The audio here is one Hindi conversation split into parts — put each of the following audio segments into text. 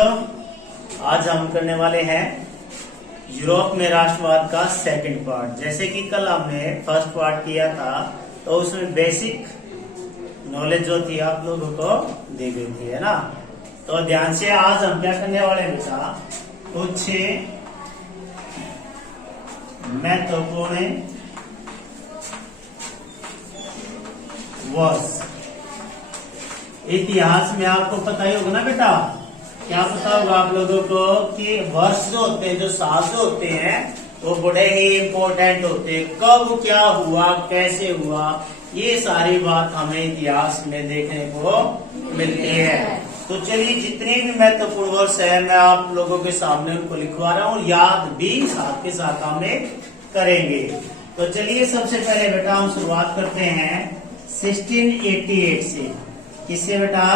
तो आज हम करने वाले हैं यूरोप में राष्ट्रवाद का सेकंड पार्ट। जैसे कि कल हमने फर्स्ट पार्ट किया था तो उसमें बेसिक नॉलेज जो थी आप लोगों को दी गई थी, है ना। तो ध्यान से आज हम क्या करने वाले हैं बेटा, कुछ महत्वपूर्ण वर्ष। इतिहास में आपको पता ही होगा ना बेटा, क्या पता होगा आप लोगों को कि वर्ष जो होते हैं, जो साल जो होते हैं वो बड़े ही इम्पोर्टेंट होते हैं। कब क्या हुआ, कैसे हुआ, ये सारी बात हमें इतिहास में देखने को मिलती है। तो चलिए जितने भी महत्वपूर्ण वर्ष है मैं आप लोगों के सामने उनको लिखवा रहा हूँ, याद भी साथ के साथ हमें करेंगे। तो चलिए सबसे पहले बेटा हम शुरुआत करते हैं 1688 से। किससे बेटा?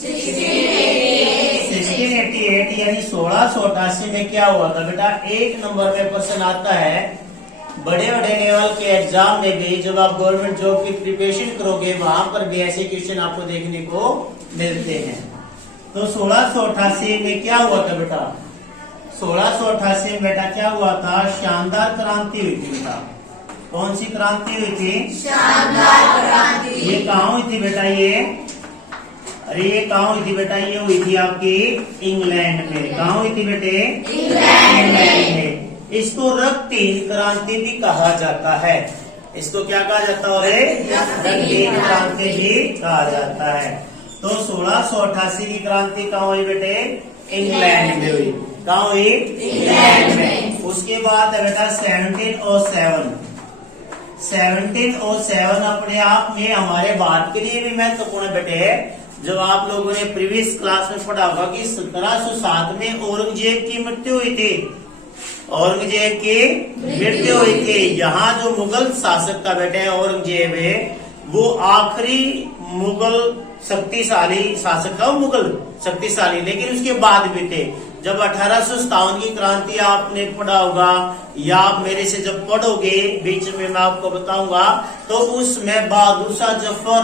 1688 यानी 1688 में क्या हुआ था बेटा, एक नंबर में क्वेश्चन आता है बड़े बड़े लेवल के एग्जाम में भी। जब आप गवर्नमेंट जॉब की प्रिपरेशन करोगे वहां पर भी ऐसे क्वेश्चन आपको देखने को मिलते हैं। तो 1688 में क्या हुआ था बेटा? 1688 में बेटा क्या हुआ था, शानदार क्रांति हुई थी बेटा। कौन सी क्रांति हुई थी? शानदार क्रांति। ये कहाँ हुई थी बेटा? ये कहाँ हुई थी बेटा? ये हुई थी आपकी इंग्लैंड में। कहाँ हुई थी बेटे? इंग्लैंड में। इसको रक्तहीन क्रांति भी कहा जाता है। इसको क्या कहा जाता है? रक्तहीन क्रांति भी कहा जाता है। तो 1688 की क्रांति कहाँ हुई बेटे? इंग्लैंड में हुई। कहाँ हुई? इंग्लैंड में। उसके बाद है बेटा 1707 अपने आप में हमारे भारत के लिए भी महत्वपूर्ण बेटे है। जब आप लोगों ने प्रीवियस क्लास में पढ़ा होगा कि 1707 में औरंगजेब की मृत्यु हुई थी। औरंगजेब की मृत्यु हुई थी। यहाँ जो मुगल शासक का बेटे औरंगजेब है, वो आखिरी मुगल शक्तिशाली शासक था। वो मुगल शक्तिशाली, लेकिन उसके बाद भी थे। जब 1857 की क्रांति आपने पढ़ा होगा या आप मेरे से जब पढ़ोगे बीच में मैं आपको बताऊंगा, तो उसमें बहादुर शाह जफर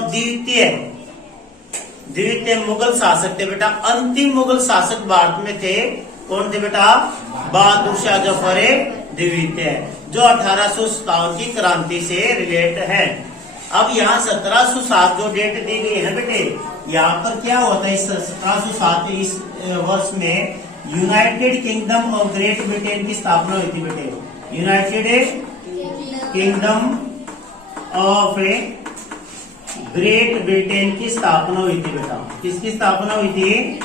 द्वितीय मुगल शासक थे बेटा। अंतिम मुगल शासक भारत में थे। कौन थे बेटा? बहादुर शाह जफर द्वितीय, जो 1857 की क्रांति से रिलेट है। अब यहाँ 1707 जो डेट दी गई है बेटे, यहाँ पर क्या होता है? इस 1707 इस वर्ष में United kingdom of great Britain की स्थापना हुई थी बेटे। United kingdom of great Britain की स्थापना हुई थी बेटा। किसकी स्थापना हुई थी?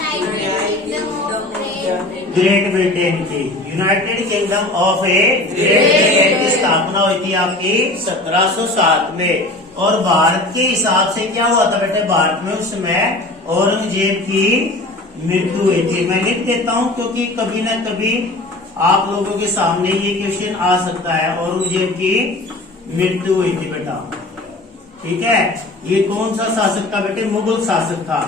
ग्रेट ब्रिटेन की। United kingdom of great Britain की स्थापना हुई थी आपकी 1707 में। और भारत के हिसाब से क्या हुआ था बेटे? भारत में उस समय औरंगजेब की मृत्यु हुई थी। मैं लिख देता हूँ क्योंकि कभी न कभी आप लोगों के सामने ये क्वेश्चन आ सकता है। औरंगजेब की मृत्यु हुई थी बेटा, ठीक है। ये कौन सा शासक था बेटे? मुगल शासक था,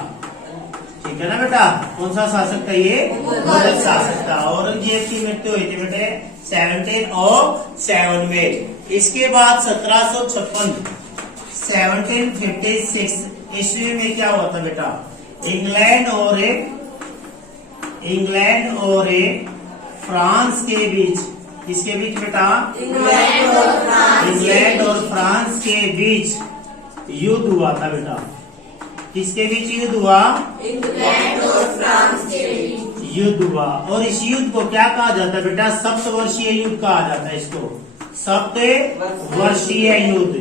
ठीक है ना बेटा। कौन सा शासक था? ये मुगल शासक था। औरंगजेब की मृत्यु हुई थी बेटे 1707 में। इसके बाद 1756 ईस्वी में क्या हुआ था बेटा? इंग्लैंड और फ्रांस के बीच, किसके बीच बेटा? इंग्लैंड और फ्रांस के बीच युद्ध हुआ था बेटा। किसके बीच युद्ध हुआ? इंग्लैंड और फ्रांस के बीच युद्ध हुआ। और इस युद्ध को क्या कहा जाता है बेटा? सप्तवर्षीय युद्ध कहा जाता है इसको। सप्तवर्षीय युद्ध।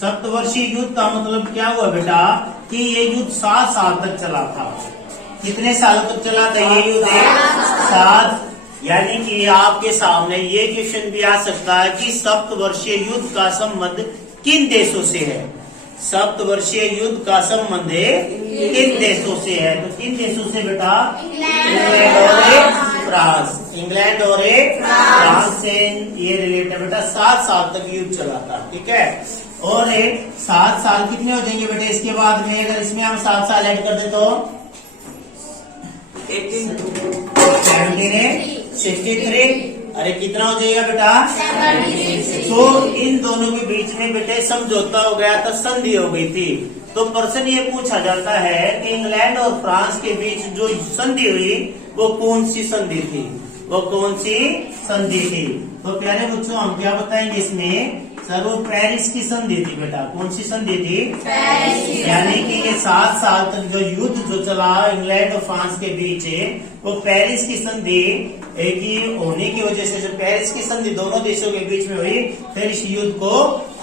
सप्तवर्षीय युद्ध का मतलब क्या हुआ बेटा कि ये युद्ध 7 साल तक चला था। कितने साल तक चला था ये युद्ध? 7। यानी कि आपके सामने ये क्वेश्चन भी आ सकता है कि सप्तवर्षीय युद्ध का संबंध किन देशों से है? सप्तवर्षीय युद्ध का संबंध किन देशों से है? तो किन देशों से बेटा? इंग्लैंड और फ्रांस। इंग्लैंड और फ्रांस से ये रिलेटेड है बेटा। 7 साल तक युद्ध चला था, ठीक है। और 7 साल कितने हो जाएंगे बेटे इसके बाद में? अगर इसमें हम 7 साल ऐड कर दे तो 63। अरे कितना हो जाएगा बेटा? 76। तो इन दोनों के बीच में बेटे समझौता हो गया था, संधि हो गई थी। तो प्रश्न ये पूछा जाता है कि इंग्लैंड और फ्रांस के बीच जो संधि हुई वो कौन सी संधि थी, वो कौन सी संधि थी। तो प्यारे बच्चों हम क्या बताएंगे इसमें, सर वो पेरिस की संधि थी बेटा। कौन सी संधि थी, यानी कि ये 7 साल तक जो युद्ध जो चला इंग्लैंड और फ्रांस के बीच वो पेरिस की संधि एक ही होने की वजह से, जो पेरिस की संधि दोनों देशों के बीच में हुई, फिर इस युद्ध को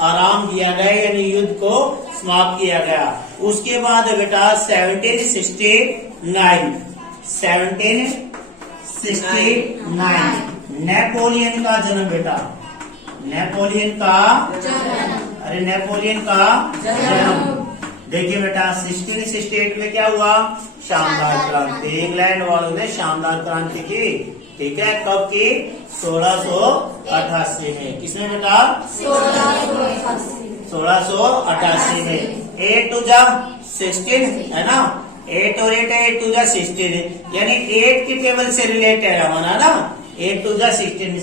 आराम दिया गया, यानी युद्ध को समाप्त किया गया। उसके बाद बेटा 1769 नेपोलियन का जन्म बेटा, नेपोलियन का जन्म। देखिए बेटा 1668 में क्या हुआ, शानदार क्रांति, इंग्लैंड वालों ने शानदार क्रांति की, ठीक है। कब की, 1688 में। किसने बेटा, 1688 में। 8 to the 16 है ना, 8 और 8 है, 8 to the 16 यानी 8 की टेबल से रिलेटेड है हमारा ना, 8 to the 16।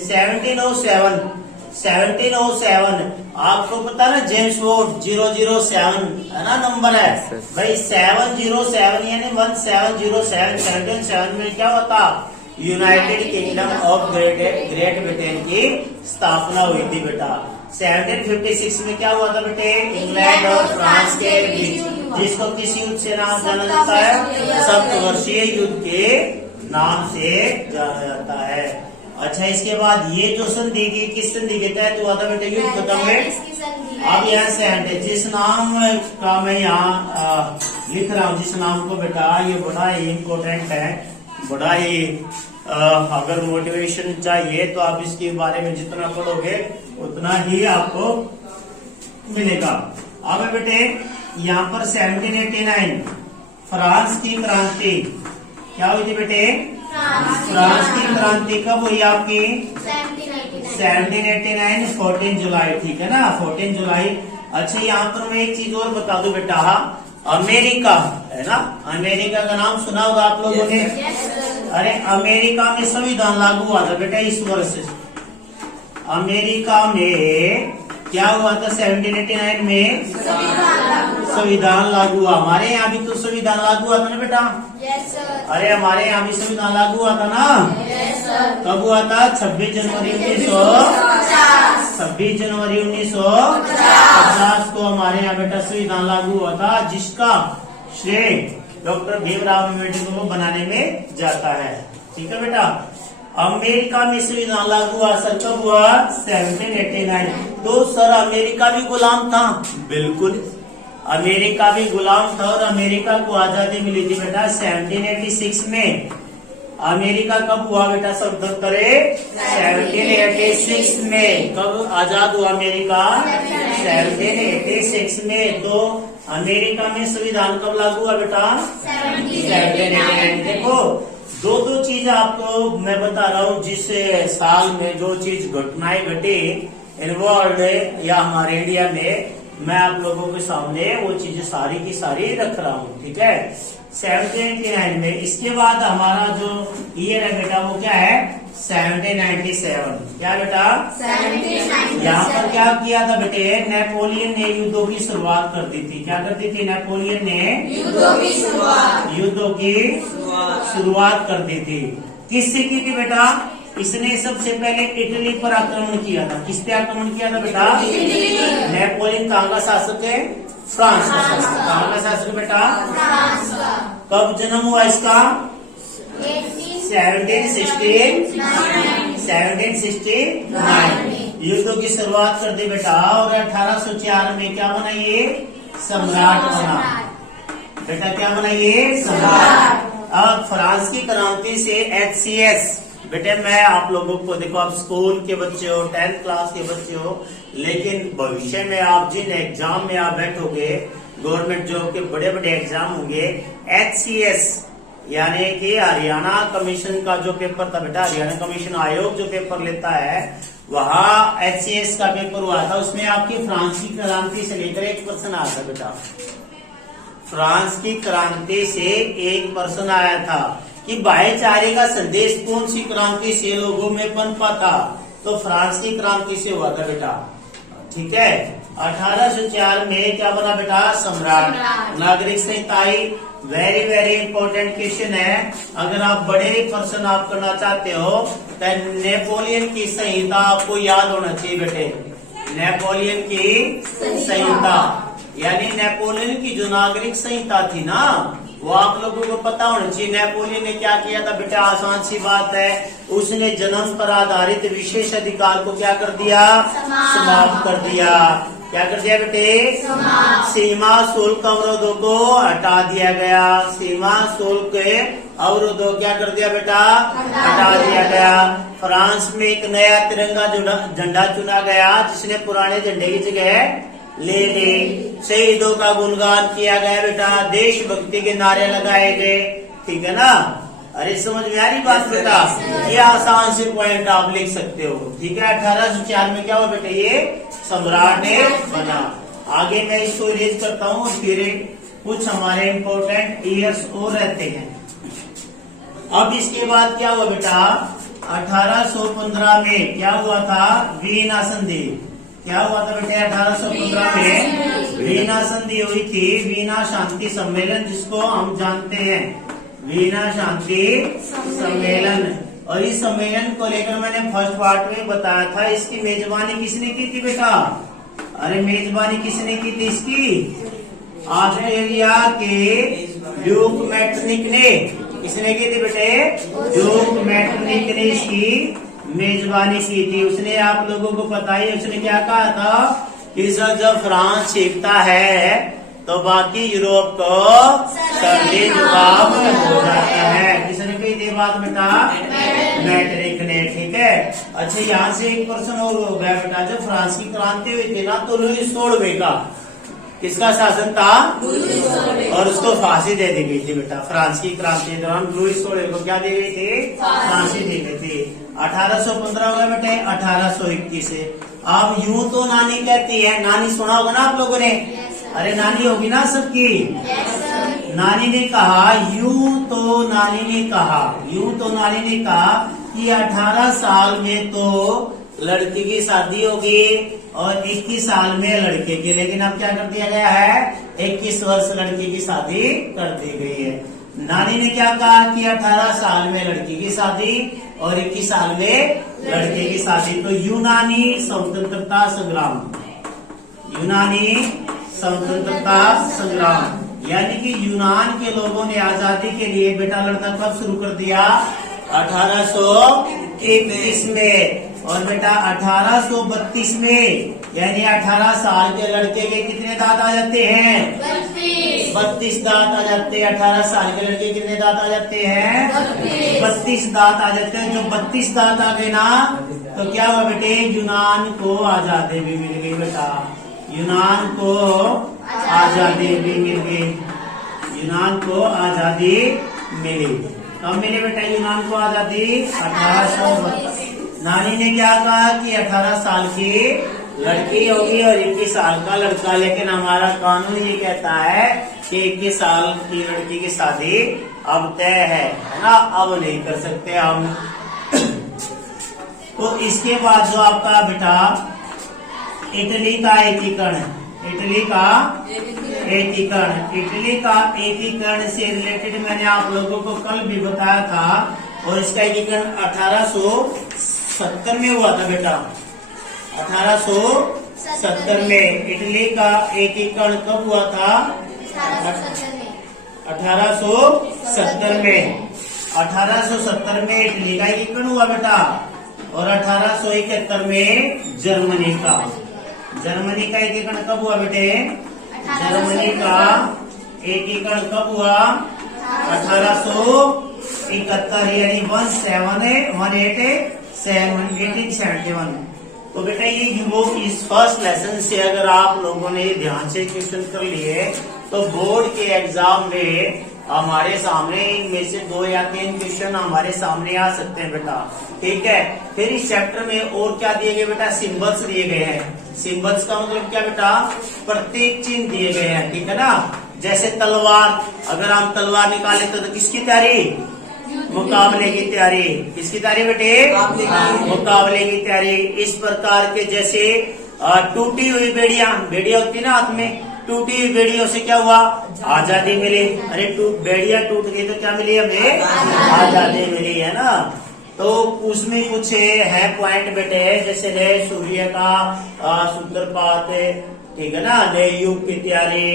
1707 आपको पता ना, जेम्स वोड 007 है ना नंबर है भाई, 707 यानी 1707। 1707 में क्या होता, United kingdom of great Britain की स्थापना हुई थी बेटा। 1756 में क्या हुआ था बेटे, इंग्लैंड और फ्रांस के बीच, जिसको किस युद्ध से नाम जाना जाता है, सप्तवर्षीय युद्ध के नाम से जाना जाता है। अच्छा इसके बाद ये जो संधि की, किस संधि के तहत हुआ था बेटे युद्ध खत्म हुए। अब यहाँ से जिस नाम का मैं यहाँ लिख रहा हूँ, जिस नाम को बेटा, ये बड़ा ही इम्पोर्टेंट है, बड़ा ही अगर मोटिवेशन चाहिए तो आप इसके बारे में जितना पढ़ोगे उतना ही आपको मिलेगा। अब बेटे यहाँ पर 1789 फ्रांस की क्रांति क्या हुई थी बेटे, फ्रांस की क्रांति कब हुई आपकी, 1789 14 जुलाई, ठीक है ना, 14 जुलाई। अच्छा यहाँ पर मैं एक चीज और बता दूं बेटा, अमेरिका है ना, अमेरिका का नाम सुना होगा आप लोगों ने। अरे अमेरिका में संविधान लागू हुआ था बेटा इस वर्ष। अमेरिका में क्या हुआ था 1789 में, संविधान लागू हुआ। हमारे यहाँ भी तो संविधान लागू हुआ था ना बेटा, अरे हमारे यहाँ भी संविधान लागू हुआ था ना। कब हुआ था, 26 जनवरी 1950 को हमारे यहाँ बेटा संविधान लागू हुआ था, जिसका श्रेय डॉक्टर भीमराव अम्बेडकर को बनाने में जाता है, ठीक है बेटा। अमेरिका में संविधान लागू हुआ सर, कब हुआ, 1789। तो सर अमेरिका भी गुलाम था, बिल्कुल अमेरिका भी गुलाम था, और अमेरिका को आजादी मिली थी बेटा 1786 में। अमेरिका कब हुआ बेटा, सब करे 1786 में। कब आजाद हुआ अमेरिका, 1786 में। तो अमेरिका में संविधान कब लागू हुआ बेटा, 1789। देखो दो चीज आपको मैं बता रहा हूँ, जिस साल में जो चीज घटनाएं घटी इन वर्ल्ड या हमारे इंडिया में, मैं आप लोगों के सामने वो चीजें सारी की सारी रख रहा हूँ, ठीक है। 1789 में। इसके बाद हमारा जो ईयर है बेटा वो क्या है, 1797। क्या बेटा, 1797। यहाँ पर क्या किया था बेटे, नेपोलियन ने युद्धों की शुरुआत कर दी थी। क्या कर दी थी, नेपोलियन ने युद्धों की शुरुआत कर दी थी। किससे की थी बेटा, इसने सबसे पहले इटली पर आक्रमण किया था। किस पे आक्रमण किया था बेटा, नेपोलियन कहाँ का शासक है, फ्रांस का शासक। कहाँ का शासक बेटा, कब जन्म हुआ इसका, 1769। युद्धों की शुरुआत कर दी बेटा, और 1804 में क्या बना, ये सम्राट बना बेटा। क्या बना, ये सम्राट। अब फ्रांस की क्रांति से HCS बेटे, मैं आप लोगों को देखो, आप स्कूल के बच्चे हो, 10th क्लास के बच्चे हो, लेकिन भविष्य में आप जिन एग्जाम में आप बैठोगे, गवर्नमेंट जॉब के बड़े बड़े एग्जाम होंगे, HCS यानी कि हरियाणा कमीशन का जो पेपर था बेटा, हरियाणा कमीशन आयोग जो पेपर लेता है, वहाँ HCS का पेपर हुआ था। उसमें आपकी फ्रांस की क्रांति से लेकर 1 प्रश्न आया था बेटा। फ्रांस की क्रांति से 1 प्रश्न आया था कि भाईचारे का संदेश कौन सी क्रांति से लोगों में पनपा था, तो फ्रांस की क्रांति से हुआ था बेटा, ठीक है। 1804 में क्या बना बेटा, सम्राट। नागरिक संहिता आई, वेरी वेरी इंपॉर्टेंट क्वेश्चन है। अगर आप बड़े पर्सन आप करना चाहते हो तो नेपोलियन की संहिता आपको याद होना चाहिए बेटे। नेपोलियन की संहिता यानी नेपोलियन की जो नागरिक संहिता थी ना, वो आप लोगों को पता होना चाहिए। नेपोलियन ने क्या किया था बेटा, आसान सी बात है, उसने जन्म पर आधारित विशेष अधिकार को क्या कर दिया, समाप्त कर दिया। क्या कर दिया बेटे, सीमा शुल्क अवरोधों को हटा दिया गया। सीमा शुल्क अवरोधों क्या कर दिया बेटा, हटा दिया गया। फ्रांस में एक नया तिरंगा झंडा चुना गया जिसने पुराने झंडे की जगह ले ली। शहीदों का गुणगान किया गया बेटा, देशभक्ति के नारे लगाए गए। ठीक है ना, अरे समझ में आ रही बात बेटा, ये आसान से पॉइंट आप लिख सकते हो। ठीक है, 1804 में क्या हुआ बेटा, ये सम्राट ने बना। आगे मैं इसको इरेज करता हूँ, फिर कुछ हमारे इम्पोर्टेंट ईयर्स और रहते हैं। अब इसके बाद क्या हुआ बेटा, 1815 में क्या हुआ था, वीना संधि। क्या हुआ था बेटे, 1815 में वीना संधि हुई थी। वीना शांति सम्मेलन जिसको हम जानते हैं, वीना शांति सम्मेलन। और इस सम्मेलन को लेकर मैंने फर्स्ट पार्ट में बताया था, इसकी मेजबानी किसने की थी बेटा, अरे मेजबानी किसने की थी इसकी, ऑस्ट्रेलिया के ड्यूक मैटरनिक ने। किसने की थी बेटे, ड्यूक मैटरनिक ने इसकी मेजबानी की थी। उसने आप लोगों को पता ही, उसने क्या कहा था कि जब फ्रांस जीतता है तो बाकी यूरोप को सर्दी जुकाम हो जाता है। किसने कही थी बात बेटा, मैटरिक ने। ठीक है, अच्छा यहाँ से एक प्रश्न और हो गया बेटा, जब फ्रांस की क्रांति हुई थी ना, तो लुईस 16वें का किसका शासन था, और उसको फांसी दे दी गई थी बेटा। फ्रांस की क्रांति के दौरान लुईस 16 को क्या दी गई थी, फांसी दी गई थी। 1815 हो गया बेटे, 1821 से। अब यूं तो नानी कहती है, नानी सुना होगा ना आप लोगों ने, अरे नानी होगी ना सबकी। नानी ने कहा, यूं तो नानी ने कहा कि 18 साल में तो लड़की की शादी होगी और 21 साल में लड़के की। लेकिन अब क्या कर दिया गया है, 21 वर्ष लड़की की शादी कर दी गई है। नानी ने क्या कहा कि 18 साल में लड़की की शादी और 21 साल में लड़के की शादी। तो यूनानी स्वतंत्रता संग्राम, यूनानी स्वतंत्रता संग्राम यानी कि यूनान के लोगों ने आजादी के लिए बेटा लड़ना कब शुरू कर दिया, 1831 में। और बेटा 1832 में, यानी 18 साल के लड़के के कितने दांत आ जाते हैं, 32 दांत आ जाते हैं। 18 साल के लड़के के कितने दांत आ जाते हैं, 32 दांत आ जाते हैं। जो 32 दांत आ गए ना, तो क्या हुआ बेटे, यूनान को आजादी भी मिल गई बेटा, यूनान को आजादी भी मिल गई, यूनान को आजादी मिली। कब मिले बेटा यूनान को आजादी, 1832। नानी ने क्या कहा कि 18 साल की लड़की होगी और 21 साल का लड़का, लेकिन हमारा कानून ये कहता है कि 21 साल की लड़की की शादी अब तय है ना, अब नहीं कर सकते हम। तो इसके बाद जो आपका बेटा इटली का एकीकरण, इटली का एकीकरण से रिलेटेड मैंने आप लोगों को कल भी बताया था। और इसका एकीकरण 1870 में हुआ था बेटा, 1870 में। इटली का एकीकरण कब हुआ था, 1870 में। 1870 में इटली का एकीकरण हुआ बेटा, और 1871 में जर्मनी का एकीकरण कब हुआ बेटे, जर्मनी का एकीकरण कब हुआ, 1871 यानी 1871। तो बेटा ये यूरोप इस फर्स्ट लेसन से अगर आप लोगों ने ध्यान से क्वेश्चन कर लिए तो बोर्ड के एग्जाम में हमारे सामने इनमें से 2 या 3 क्वेश्चन हमारे सामने आ सकते हैं बेटा। ठीक है, फिर इस चैप्टर में और क्या दिए गए बेटा, सिंबल्स दिए गए हैं। सिंबल्स का मतलब क्या बेटा, प्रतीक चिन्ह दिए गए हैं। ठीक है ना, जैसे तलवार, अगर हम तलवार निकाले तो किसकी तैयारी, मुकाबले की तैयारी। किसकी तैयारी बेटे, मुकाबले की तैयारी। इस प्रकार के जैसे टूटी हुई बेड़िया होती है ना हाथ में, टूटी हुई बेड़ियों से क्या हुआ, आजादी मिली। अरे बेड़ियां टूट गई तो क्या मिली हमें, आजादी मिली, है ना। तो उसमें कुछ है पॉइंट बेटे, जैसे नए सूर्य का सूत्रपात, ठीक है ना, नए युग की तैयारी,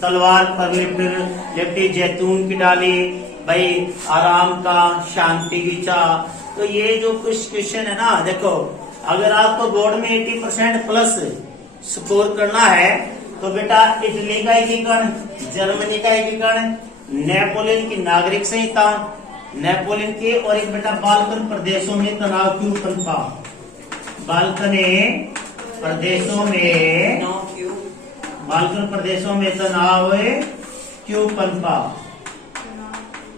तलवार पर लिपटी जैतून की डाली, भाई आराम का, शांति की चाह। तो ये जो कुछ क्वेश्चन है ना, देखो अगर आपको बोर्ड में 80% प्लस स्कोर करना है तो बेटा इटली का एकीकरण, जर्मनी का एकीकरण, नेपोलियन की नागरिक संहिता, नेपोलियन के, और एक बेटा बाल्कन प्रदेशों में तनाव क्यों पनपा, बाल्कन प्रदेशों में, बाल्कन प्रदेशों में तनाव क्यों पनपा,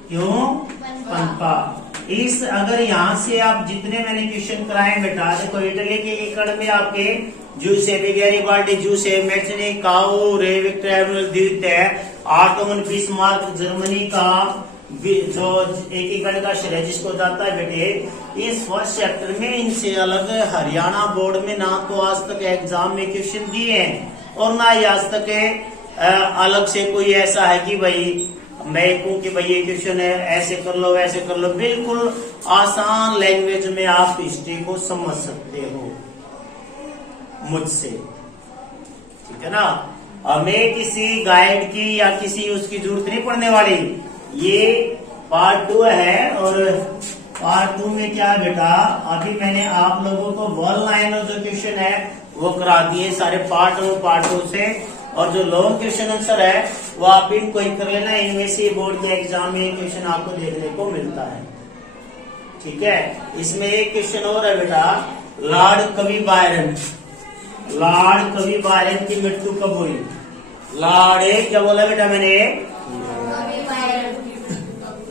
क्यों पनपा। इस अगर यहाँ से आप जितने मैंने क्वेश्चन कराए बेटा, देखो इटली के एकीकरण में आपके जूसेफे गैरिबाल्डी, जूसेफ मेचनी, काऊ रे विक्टर द्वितीय, ऑटोमन बिस्मार्क, जर्मनी का जो एकीकरण का श्रेय जिसको जाता है बेटे, इस फर्स्ट चैप्टर में इनसे अलग हरियाणा बोर्ड में ना तो आज तक एग्जाम में क्वेश्चन दिए हैं और ना ही आज तक अलग से कोई ऐसा है कि भाई मैं कहूं कि भाई ये क्वेश्चन है ऐसे कर लो वैसे कर लो। बिल्कुल आसान लैंग्वेज में आप हिस्ट्री को समझ सकते हो मुझसे, ठीक है ना। हमें किसी गाइड की या किसी उसकी जरूरत नहीं पड़ने वाली। ये पार्ट 2 है और पार्ट 2 में क्या है बेटा, अभी मैंने आप लोगों को 1 लाइनर जो क्वेश्चन है वो करा दिए सारे पार्ट 2 से, और जो लॉन्ग क्वेश्चन आंसर है वो आप इनको ही कर लेना। इनमें से बोर्ड के एग्जाम में क्वेश्चन आपको देखने को मिलता है, ठीक है। इसमें एक क्वेश्चन और है बेटा, लॉर्ड कवि बायरन, लॉर्ड कवि बायरन की मृत्यु कब हुई, लॉर्ड क्या बोला बेटा मैंने,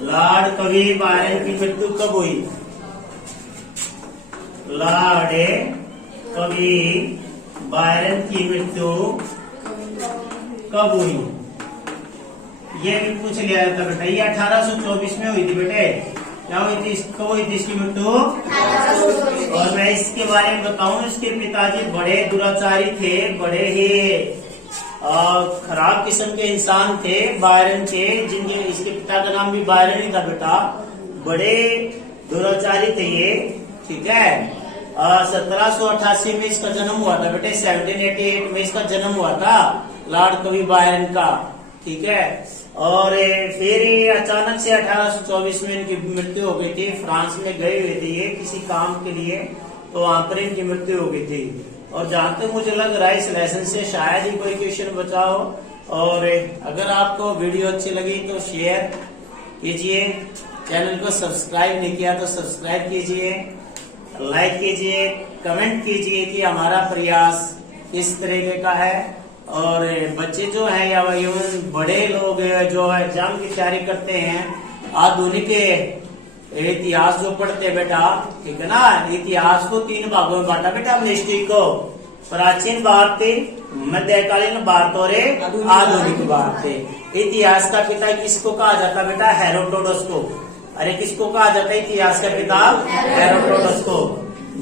लॉर्ड कवि बायरन की मृत्यु कब हुई, लॉर्ड कवि बायरन की मृत्यु कब हुई, ये भी पूछ लिया था बेटा। ये 1824 में हुई थी बेटे। क्या हुई थी, कब हुई थी इसकी मृत्यु, और मैं इसके बारे में बताऊं, इसके पिताजी बड़े दुराचारी थे, बड़े ही खराब किस्म के इंसान थे बायरन के, जिनके इसके पिता का नाम भी बायरन ही था बेटा। बड़े दुराचारी थे ये, ठीक है। 1788 में इसका जन्म हुआ था बेटे, 1788 में इसका जन्म हुआ था लॉर्ड कवि बायरन का, ठीक है। और फिर अचानक से 1824 में इनकी मृत्यु हो गई थी। फ्रांस में गए हुए थे ये किसी काम के लिए, तो वहां पर इनकी मृत्यु हो गई थी। और जहां तक मुझे लग रहा है इस लेसन से शायद ही कोई क्वेश्चन बचा हो। और अगर आपको वीडियो अच्छी लगी तो शेयर कीजिए, चैनल को सब्सक्राइब नहीं किया तो सब्सक्राइब कीजिए, लाइक कीजिए, कमेंट कीजिए कि हमारा प्रयास किस तरीके का है। और बच्चे जो हैं या बड़े लोग जो एग्जाम की तैयारी करते हैं, आधुनिक इतिहास जो पढ़ते हैं बेटा, ठीक है ना। इतिहास को 3 भागों में बांटा बेटा हमने हिस्ट्री को, प्राचीन भारत, मध्यकालीन भारत और आधुनिक भारत। इतिहास का पिता किसको कहा जाता बेटा, हेरोडोटस को। अरे किसको कहा जाता है इतिहास का पिता, हेरोडोटस को।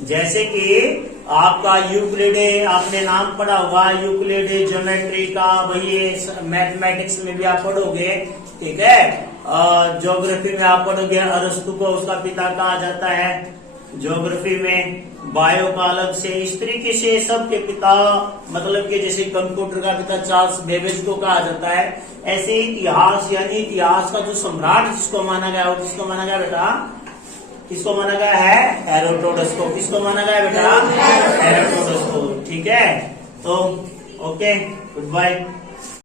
जैसे कि आपका यूक्लिड, आपने नाम पढ़ा होगा यूक्लिड, ज्योमेट्री का, भाई मैथमेटिक्स में भी आप पढ़ोगे, ठीक है। ज्योग्राफी में आप पढ़ोगे अरस्तु को उसका पिता कहा जाता है, ज्योग्राफी में बायो का अलग से। इस तरीके से सबके पिता, मतलब कि जैसे कंप्यूटर का पिता चार्ल्स बेबेज को कहा जाता है, ऐसे इतिहास यानी इतिहास का जो सम्राट जिसको माना गया, किसको माना गया बेटा, किसको माना गया है, हेरोडोटस को। किसको माना गया बेटा, हेरोडोटस को, ठीक है। तो ओके, गुड बाय।